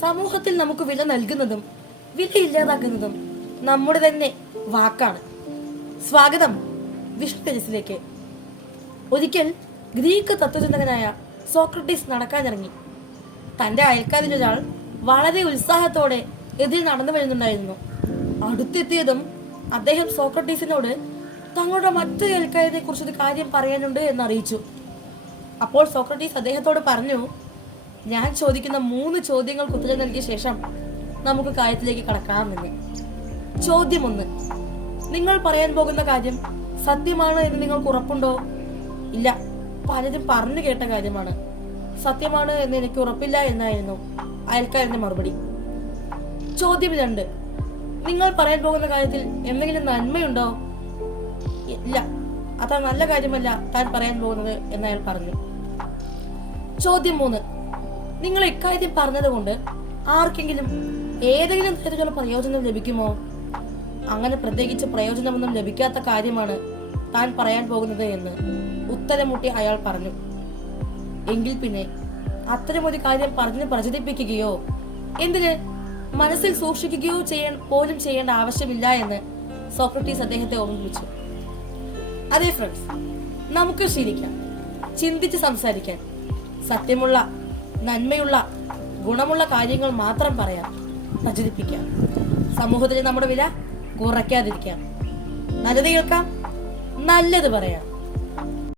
സമൂഹത്തിൽ നമുക്ക് വില നൽകുന്നതും വിലയില്ലാതാക്കുന്നതും നമ്മുടെ തന്നെ വാക്കാണ്. സ്വാഗതം വിഷ്ണു ടെനിസിലേക്ക്. ഒരിക്കൽ ഗ്രീക്ക് തത്വചിന്തകനായ സോക്രട്ടീസ് നടക്കാനിറങ്ങി. തന്റെ അയൽക്കാരിലൊരാൾ വളരെ ഉത്സാഹത്തോടെ എതിർ നടന്നു വരുന്നുണ്ടായിരുന്നു. അടുത്തെത്തിയതും അദ്ദേഹം സോക്രട്ടീസിനോട് തങ്ങളുടെ മറ്റൊരു അയൽക്കാരിനെ കുറിച്ചൊരു കാര്യം പറയാനുണ്ട് എന്നറിയിച്ചു. അപ്പോൾ സോക്രട്ടീസ് അദ്ദേഹത്തോട് പറഞ്ഞു, ഞാൻ ചോദിക്കുന്ന 3 ചോദ്യങ്ങൾക്ക് ഉത്തരം നൽകിയ ശേഷം നമുക്ക് കാര്യത്തിലേക്ക് കടക്കാമെന്ന്. ചോദ്യം 1. നിങ്ങൾ പറയാൻ പോകുന്ന കാര്യം സത്യമാണ് എന്ന് നിങ്ങൾക്ക് ഉറപ്പുണ്ടോ? ഇല്ല, പലരും പറഞ്ഞു കേട്ട കാര്യമാണ്. സത്യമാണ് എന്ന് എനിക്ക് ഉറപ്പില്ല എന്നായിരുന്നു അയൽക്കാരന്റെ മറുപടി. ചോദ്യം 2. നിങ്ങൾ പറയാൻ പോകുന്ന കാര്യത്തിൽ എന്തെങ്കിലും നന്മയുണ്ടോ? ഇല്ല, അതാ നല്ല കാര്യമല്ല താൻ പറയാൻ പോകുന്നത് എന്ന് അയാൾ പറഞ്ഞു. ചോദ്യം 3. നിങ്ങൾ ഇക്കാര്യം പറഞ്ഞതുകൊണ്ട് ആർക്കെങ്കിലും ഏതെങ്കിലും തരത്തിലുള്ള പ്രയോജനം ലഭിക്കുമോ? അങ്ങനെ പ്രത്യേകിച്ച് പ്രയോജനമൊന്നും ലഭിക്കാത്ത കാര്യമാണ് താൻ പറയാൻ പോകുന്നത് എന്ന് ഉത്തരം മുട്ടി അയാൾ പറഞ്ഞു. എങ്കിൽ പിന്നെ അത്തരമൊരു കാര്യം പറഞ്ഞ് പ്രചരിപ്പിക്കുകയോ എന്തിന് മനസ്സിൽ സൂക്ഷിക്കുകയോ പോലും ചെയ്യേണ്ട ആവശ്യമില്ല എന്ന് സോക്രട്ടീസ് അദ്ദേഹത്തെ ഓർമ്മിപ്പിച്ചു. അതെ ഫ്രണ്ട്സ്, നമുക്ക് ശീലിക്കാം ചിന്തിച്ച് സംസാരിക്കാൻ. സത്യമുള്ള, നന്മയുള്ള, ഗുണമുള്ള കാര്യങ്ങൾ മാത്രം പറയാം, പ്രചരിപ്പിക്കാം. സമൂഹത്തിൽ നമ്മുടെ വില കുറയ്ക്കാതിരിക്കാം. നല്ലത് കേൾക്കാം, നല്ലത് പറയാം.